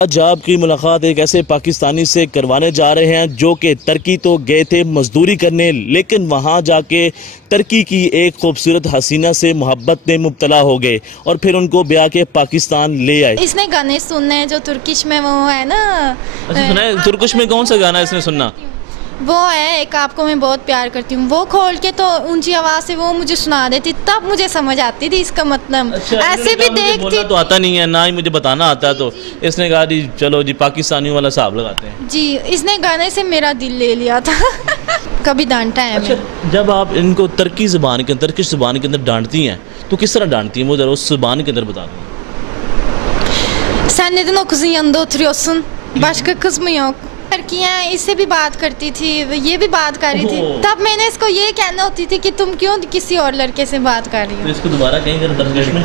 आज आपकी मुलाकात एक ऐसे पाकिस्तानी से करवाने जा रहे हैं जो कि तुर्की तो गए थे मजदूरी करने, लेकिन वहां जाके तुर्की की एक खूबसूरत हसीना से मोहब्बत में मुब्तला हो गए और फिर उनको ब्याह के पाकिस्तान ले आए। इसने गाने सुनने हैं जो तुर्किश में वो है ना। अच्छा सुना है? तुर्किश में कौन सा गाना इसने सुनना? वो है एक आपको मैं बहुत प्यार करती हूँ, वो खोल के तो ऊंची आवाज से वो मुझे सुना देती, तब मुझे समझ आती थी इसका मतलब। अच्छा, ऐसे भी देखती तो आता नहीं है ना ही मुझे बताना आता है, तो इसने कहा जी चलो जी पाकिस्तानियों वाला हिसाब लगाते हैं जी। इसने गाने से मेरा दिल ले लिया था। कभी डांटा है अच्छा, जब आप इनको तुर्की ज़ुबान के तुर्किश ज़ुबान के अंदर डांटती हैं तो किस तरह डांटती हैं? वो जरा उस ज़ुबान के अंदर बता दें। Sen neden o kızın yanında oturuyorsun? Başka kız mı yok? लड़कियाँ इससे भी बात करती थी, ये भी बात कर रही थी, तब मैंने इसको ये कहना होती थी कि तुम क्यों किसी और लड़के से बात कर रही हो। तो इसको दोबारा कहीं कर तुर्किश में,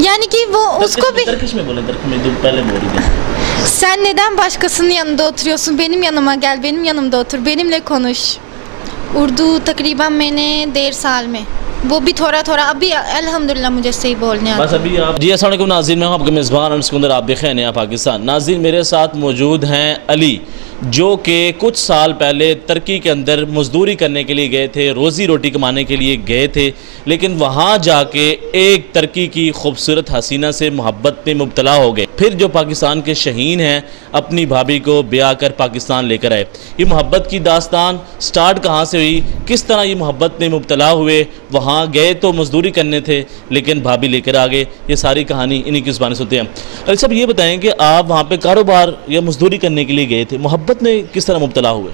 यानी कि वो उसको भी तुर्किश में बोले, तुर्की में पहले बोल रही थी। Sen neden başkasının yanında oturuyorsun? Benim yanıma gel, benim yanımda otur, benimle konuş। Urdu तकरीबन मैंने 1.5 साल में, वो भी थोड़ा थोड़ा, अभी अल्हम्दुलिल्लाह मुझे सही बोलने आता है। बस अभी आप जी। अस्सलाम वालेकुम नाज़रीन, मैं हूं आपके मेज़बान सिकंदर, आप देख रहे हैं पाकिस्तान। नाज़रीन मेरे साथ मौजूद हैं अली, जो कि कुछ साल पहले तुर्की के अंदर मजदूरी करने के लिए गए थे, रोज़ी रोटी कमाने के लिए गए थे, लेकिन वहाँ जाके एक तुर्की की खूबसूरत हसीना से मोहब्बत में मुब्तला हो गए। फिर जो पाकिस्तान के शहीन हैं अपनी भाभी को ब्याह कर पाकिस्तान लेकर आए। ये मोहब्बत की दास्तान स्टार्ट कहाँ से हुई, किस तरह ये मोहब्बत में मुब्तला हुए, वहाँ गए तो मजदूरी करने थे लेकिन भाभी लेकर आ गए, ये सारी कहानी इन्हीं की ज़ुबान सुनते हैं। अली साहब ये बताएं कि आप वहाँ पे कारोबार या मजदूरी करने के लिए गए थे, मोहब्बत में किस तरह मुब्तला हुए?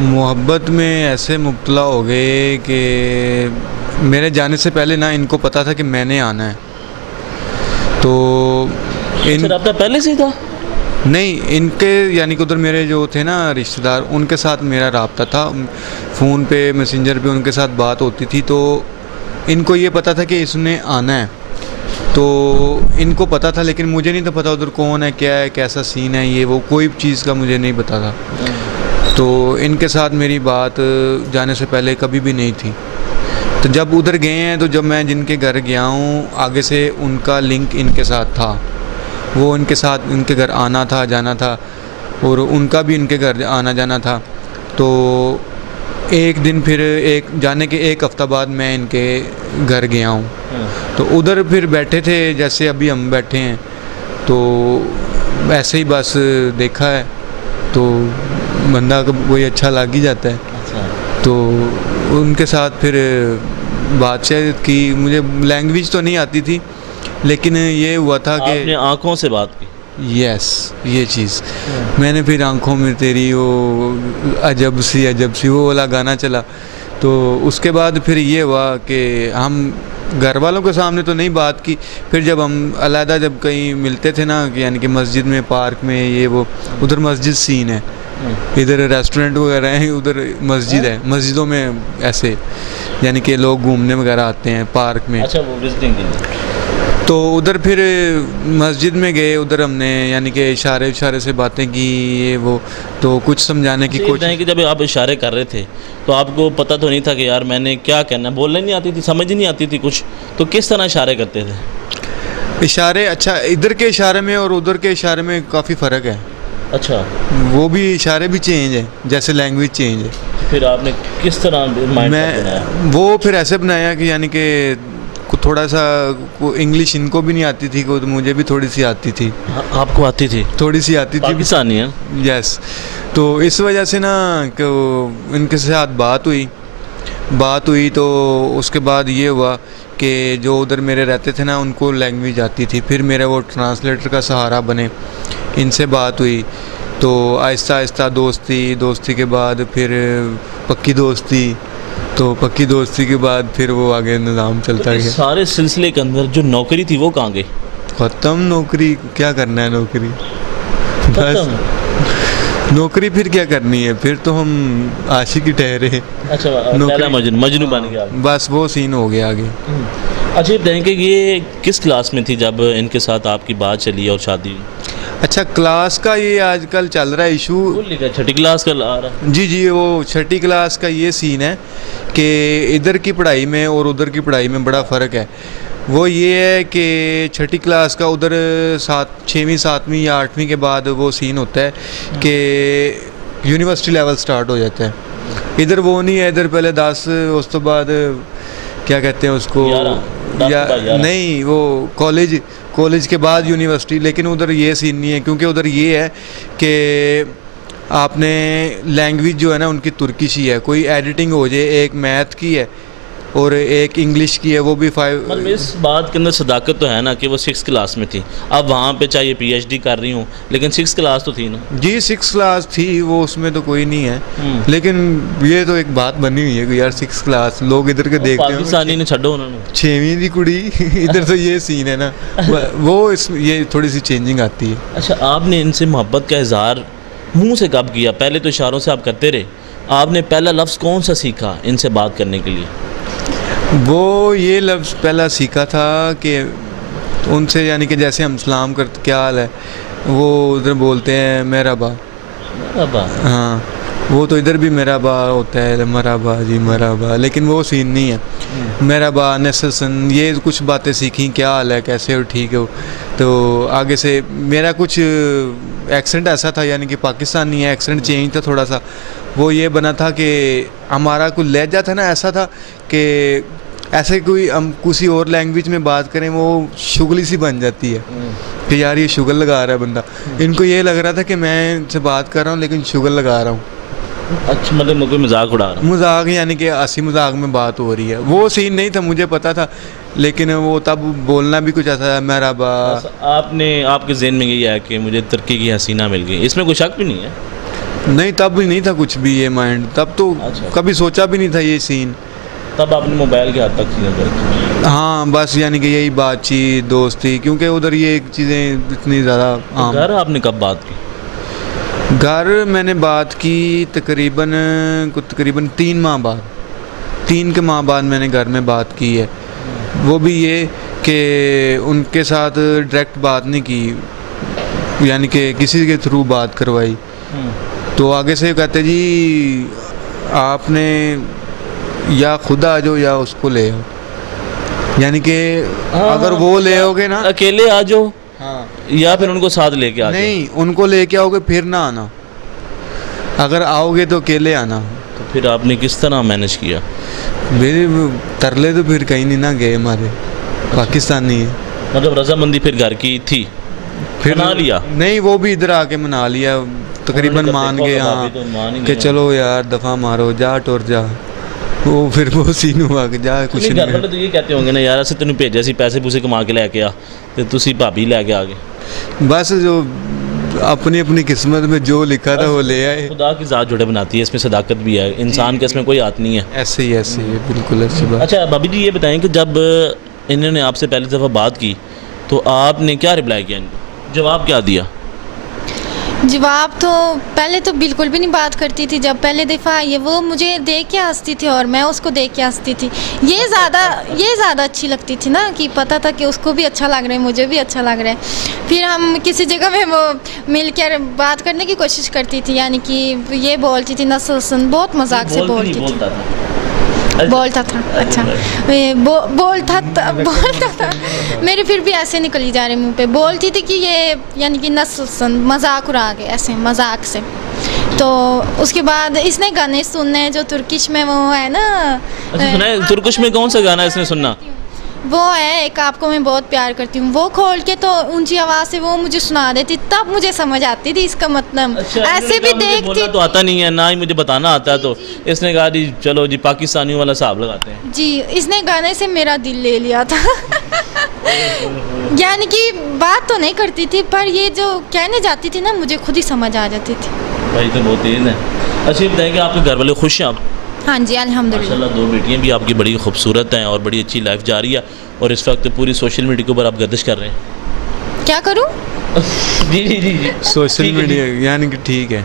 मोहब्बत में ऐसे मुब्तला हो गए कि मेरे जाने से पहले ना इनको पता था कि मैंने आना है, तो रब्ता पहले से ही था? नहीं, इनके यानी कि उधर मेरे जो थे ना रिश्तेदार, उनके साथ मेरा रब्ता था, फ़ोन पे मैसेंजर पे उनके साथ बात होती थी, तो इनको ये पता था कि इसने आना है, तो इनको पता था, लेकिन मुझे नहीं था पता उधर कौन है, क्या है, कैसा सीन है, ये वो कोई चीज़ का मुझे नहीं पता था। तो इनके साथ मेरी बात जाने से पहले कभी भी नहीं थी। तो जब उधर गए हैं, तो जब मैं जिनके घर गया हूँ, आगे से उनका लिंक इनके साथ था, वो इनके साथ इनके घर आना था, जाना था, और उनका भी इनके घर आना जाना था। तो एक दिन फिर एक जाने के एक हफ़्ता बाद मैं इनके घर गया हूँ, तो उधर फिर बैठे थे जैसे अभी हम बैठे हैं, तो ऐसे ही बस देखा है तो बंदा को वही अच्छा लग ही जाता है। अच्छा। तो उनके साथ फिर बातचीत की, मुझे लैंग्वेज तो नहीं आती थी, लेकिन ये हुआ था कि आपने आँखों से बात की। यस, ये चीज़ मैंने फिर आँखों में तेरी वो अजब सी वो वाला गाना चला, तो उसके बाद फिर ये हुआ कि हम घर वालों के सामने तो नहीं बात की, फिर जब हम अलहदा जब कहीं मिलते थे ना, यानी कि मस्जिद में, पार्क में, ये वो, उधर मस्जिद सीन है, इधर रेस्टोरेंट वगैरह हैं, उधर मस्जिद है, मस्जिदों में ऐसे यानी कि लोग घूमने वगैरह आते हैं पार्क में। अच्छा, वो विजिटिंग के लिए। तो उधर फिर मस्जिद में गए, उधर हमने यानी कि इशारे से बातें की, ये वो, तो कुछ समझाने की कोशिश कि जब आप इशारे कर रहे थे तो आपको पता तो नहीं था कि यार मैंने क्या कहना, बोलने नहीं आती थी, समझ नहीं आती थी कुछ, तो किस तरह इशारे करते थे? इशारे, अच्छा, इधर के इशारे में और उधर के इशारे में काफ़ी फ़र्क है। अच्छा, वो भी इशारे भी चेंज है, जैसे लैंग्वेज चेंज है। फिर आपने किस तरह मैं वो फिर ऐसे बनाया कि यानी कि थोड़ा सा इंग्लिश इनको भी नहीं आती थी, तो मुझे भी थोड़ी सी आती थी। आपको आती थी? थोड़ी सी आती थी, पाकिस्तानी है। यस, तो इस वजह से ना कि इनके साथ बात हुई, तो उसके बाद ये हुआ कि जो उधर मेरे रहते थे ना, उनको लैंग्वेज आती थी, फिर मेरे वो ट्रांसलेटर का सहारा बने, इनसे बात हुई, तो आहिस्ता आहिस्ता दोस्ती के बाद फिर पक्की दोस्ती, तो पक्की दोस्ती के बाद फिर वो आगे निज़ाम चलता गया। सारे सिलसिले के अंदर जो नौकरी थी वो कहाँ गई? ख़त्म नौकरी, क्या करना है नौकरी, बस नौकरी फिर क्या करनी है, फिर तो हम आशिकी ठहरे। अच्छा, मजनू बन गया, बस वो सीन हो गया आगे। अच्छा, बताएं कि ये किस क्लास में थी जब इनके साथ आपकी बात चली और शादी? अच्छा, क्लास का ये आजकल चल रहा है इशू, 6ठी क्लास का आ रहा है। जी, वो 6ठी क्लास का ये सीन है कि इधर की पढ़ाई में और उधर की पढ़ाई में बड़ा फ़र्क है। वो ये है कि छठी क्लास का उधर 6वीं 7वीं या 8वीं के बाद वो सीन होता है कि यूनिवर्सिटी लेवल स्टार्ट हो जाता है। इधर वो नहीं है, इधर पहले 10 उस तो बाद क्या कहते हैं उसको, 11 या नहीं वो कॉलेज के बाद यूनिवर्सिटी। लेकिन उधर ये सीन नहीं है, क्योंकि उधर ये है कि आपने लैंग्वेज जो है ना उनकी तुर्किश ही है, कोई एडिटिंग हो जाए, एक मैथ की है और एक इंग्लिश की है, वो भी 5। मतलब इस बात के अंदर सदाकत तो है ना कि वो 6 क्लास में थी। अब वहाँ पे चाहे PhD कर रही हूँ, लेकिन 6 क्लास तो थी ना जी, 6 क्लास थी वो, उसमें तो कोई नहीं है। लेकिन ये तो एक बात बनी हुई है कि यार 6 क्लास लोग इधर के देखते हैं, पाकिस्तानी ने छड्डो उन्होंने 6वीं की कुड़ी इधर तो ये सीन है ना वो ये थोड़ी सी चेंजिंग आती है। अच्छा, आपने इनसे मोहब्बत का इजहार मुँह से कब किया? पहले तो इशारों से आप करते रहे, आपने पहला लफ्ज़ कौन सा सीखा इनसे बात करने के लिए? वो ये लफ्ज़ पहला सीखा था कि उनसे, यानी कि जैसे हम सलाम करते क्या हाल है, वो उधर बोलते हैं मेराबा। हाँ, वो तो इधर भी मेराबा होता है, मराबा जी मराबा, लेकिन वो सीन नहीं है। मेराबा नेसन, ये कुछ बातें सीखी, क्या हाल है, कैसे हो, ठीक हो। तो आगे से मेरा कुछ एक्सेंट ऐसा था, यानी कि पाकिस्तानी है, एक्सेंट चेंज था थोड़ा सा। वो ये बना था कि हमारा कुछ लहजा था ना, ऐसा था कि ऐसे कोई हम किसी और लैंग्वेज में बात करें वो शुगली सी बन जाती है कि यार ये शुगर लगा रहा है बंदा। इनको ये लग रहा था कि मैं इनसे बात कर रहा हूँ लेकिन शुगर लगा रहा हूँ। अच्छा, मतलब कोई मजाक उड़ा रहा? मजाक, यानी कि हंसी मजाक में बात हो रही है। वो सीन नहीं था, मुझे पता था, लेकिन वो तब बोलना भी कुछ ऐसा है मेराबा। आपके ज़हन में यही है कि मुझे तुर्की की हसीना मिल गई, इसमें कोई शक भी नहीं है? नहीं, तब भी नहीं था कुछ भी ये माइंड, तब तो कभी सोचा भी नहीं था ये सीन। तब आपने मोबाइल के हाथ तक सीना कर? हाँ, बस यानी कि यही बातचीत, दोस्ती, क्योंकि उधर ये चीज़ें इतनी ज़्यादा आम। घर आपने कब बात की? घर मैंने बात की तकरीबन 3 माह बाद, 3 के माह बाद मैंने घर में बात की है। वो भी ये कि उनके साथ डायरेक्ट बात नहीं की, यानी कि किसी के थ्रू बात करवाई। तो आगे से कहते जी आपने या खुद आ जाओ या उसको ले आओ, यानी कि अगर वो ले आओगे ना, अकेले आ जाओ, हाँ, या फिर उनको साथ लेके आ जाओ। नहीं, उनको लेके आओगे फिर ना आना, अगर आओगे तो अकेले आना। तो फिर आपने किस तरह मैनेज किया? मेरे तरले तो फिर कहीं नहीं ना गए हमारे, पाकिस्तानी है। मतलब रजामंदी फिर घर की थी, फिर मना लिया? नहीं, वो भी इधर आके मना लिया, तकरीबन मान गए। हाँ, कि चलो यार दफ़ा मारो, जा टुर जा। वो फिर वो सीन हुआ कि जा कुछ नहीं। घर वाले तो ये कहते होंगे ना, यार असं तेन भेजा सी पैसे पूसे कमा के लैके आ, तो तुसी भाभी लैके आ गए। बस जो अपनी अपनी किस्मत में जो लिखा था वो ले आए। खुदा की ज़ात जुड़े बनाती है, इसमें सदाकत भी है, इंसान के इसमें कोई हाथ नहीं है। ऐसे ही है, बिल्कुल ऐसी बात। अच्छा भाभी जी, ये बताएं कि जब इन्होंने आपसे पहली दफ़ा बात की तो आपने क्या रिप्लाई किया इनको, जवाब क्या दिया? जवाब तो पहले तो बिल्कुल भी नहीं बात करती थी। जब पहले दफ़ा ये वो मुझे देख के हंसती थी और मैं उसको देख के हंसती थी। ये ज़्यादा अच्छी लगती थी ना, कि पता था कि उसको भी अच्छा लग रहा है, मुझे भी अच्छा लग रहा है। फिर हम किसी जगह में वो मिल कर बात करने की कोशिश करती थी, यानी कि ये बोलती थी नसन, बहुत मजाक से बोलती थी। बोलता था, अच्छा बोलता था मेरे फिर भी ऐसे निकली जा रही मुंह पे। बोलती थी कि ये यानी कि नसन, मजाक उड़ा गए ऐसे मजाक से। तो उसके बाद इसने गाने सुनने जो तुर्किश में वो है ना। अच्छा, सुना है? तुर्किश में कौन सा गाना इसने सुनना? वो है एक आपको मैं बहुत प्यार करती हूँ, वो खोल के तो ऊंची आवाज़ से वो मुझे सुना देती, तब मुझे समझ आती थी इसका मतलब। अच्छा, ऐसे भी देखती तो आता नहीं है ना ही मुझे बताना आता है, तो इसने कहा जी चलो जी पाकिस्तानियों वाला हिसाब लगाते हैं जी। इसने गाने से मेरा दिल ले लिया था। यानी कि बात तो नहीं करती थी, पर ये जो कहने जाती थी ना मुझे खुद ही समझ आ जाती थी। भाई तो बहुत तेज़ है। अच्छा, बताएं कि आपके घर वाले खुश हैं आप? हाँ जी, अल्हम्दुलिल्लाह। माशाल्लाह 2 बेटियाँ भी आपकी बड़ी खूबसूरत हैं और बड़ी अच्छी लाइफ जा रही है, और इस वक्त पूरी सोशल मीडिया के ऊपर आप गर्दिश कर रहे हैं। क्या करूँ? जी जी जी जी, सोशल मीडिया यानी कि ठीक है।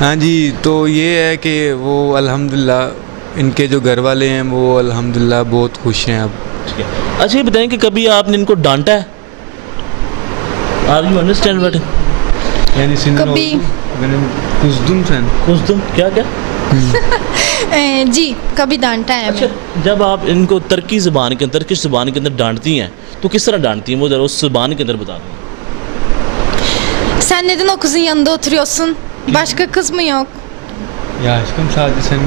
हाँ जी, तो ये है कि वो अल्हम्दुलिल्लाह इनके जो घर वाले हैं वो अल्हम्दुलिल्लाह बहुत खुश हैं अब। ठीक है। अच्छा, ये बताएं कि कभी आपने इनको डांटा है? आर यू अंडरस्टैंड बट कभी कुछ तुम क्या क्या जी कभी डांटा है अच्छा, हमें। जब आप इनको तुर्की ज़बान के अंदर, तुर्किश ज़बान के अंदर डांटती हैं तो किस तरह डांटती हैं, वो ज़रा उस ज़बान के अंदर बता दें। Sen neden o kızın yanında oturuyorsun? Başka kız mı yok? Ya aşkım sadece sen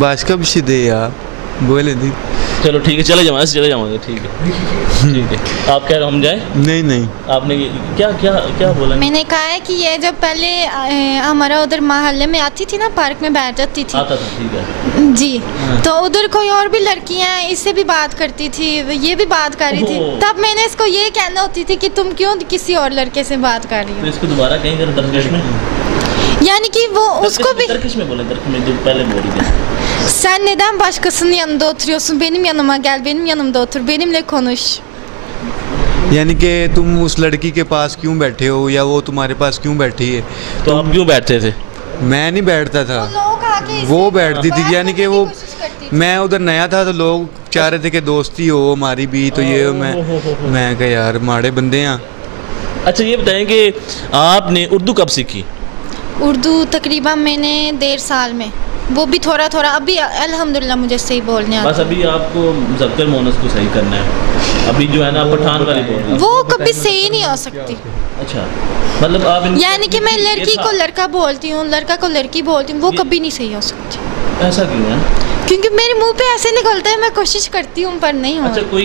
başka bir şey de ya. Böyle değil. चलो ठीक है, चले जाओ, ऐसे चले जाओगे, ठीक है ठीक है। आप कह रहे हम जाए? नहीं नहीं, आपने क्या क्या क्या बोला? मैंने कहा है कि ये जब पहले हमारा उधर मोहल्ले में आती थी ना, पार्क में बैठ जाती थी। आता था, ठीक है जी। तो उधर कोई और भी लड़कियां इससे भी बात करती थी, ये भी बात कर रही थी। तब मैंने इसको ये कहना होती थी कि तुम क्यों किसी और लड़के से बात कर रही तो हो। इसको दोबारा कहीं कर तर्किश में, Yani ki वो उसको भी तर्किश में बोले, तर्किश में जो पहले बोल रही थी। sen neden başkasının yanında oturuyorsun? Benim yanıma gel, benim yanımda otur, benimle konuş. यानी कि तुम उस लड़की के पास क्यों बैठे हो या वो तुम्हारे पास क्यों बैठी है। तो आप क्यों बैठते थे? मैं नहीं बैठता था, लोग आके इसे वो बैठती थी। बात यानी कि करने वो की कोशिश करती थी। मैं उधर नया था तो लोग चाह रहे थे कि दोस्ती हो हमारी भी, तो ये मैं कहा यार माड़े बंदे हैं। अच्छा ये बताएं कि आपने उर्दू कब सीखी? उर्दू तकरीबन मैंने 1.5 साल में, वो भी थोड़ा थोड़ा। अभी अल्हम्दुलिल्लाह मुझे सही बोलने आता बस अभी आपको मुज़क्कर मोनस को सही करना है, अभी जो है ना पठान वाली बोल रही है। है। वो कभी सही नहीं हो सकती। अच्छा, मतलब आप यानी कि मैं लड़की को लड़का बोलती हूँ, लड़का को लड़की बोलती हूँ, वो कभी नहीं सही हो सकती। ऐसा क्यों है? क्योंकि मेरे मुंह पे ऐसे निकलता है, मैं कोशिश करती हूँ पर नहीं हो अच्छा, कोई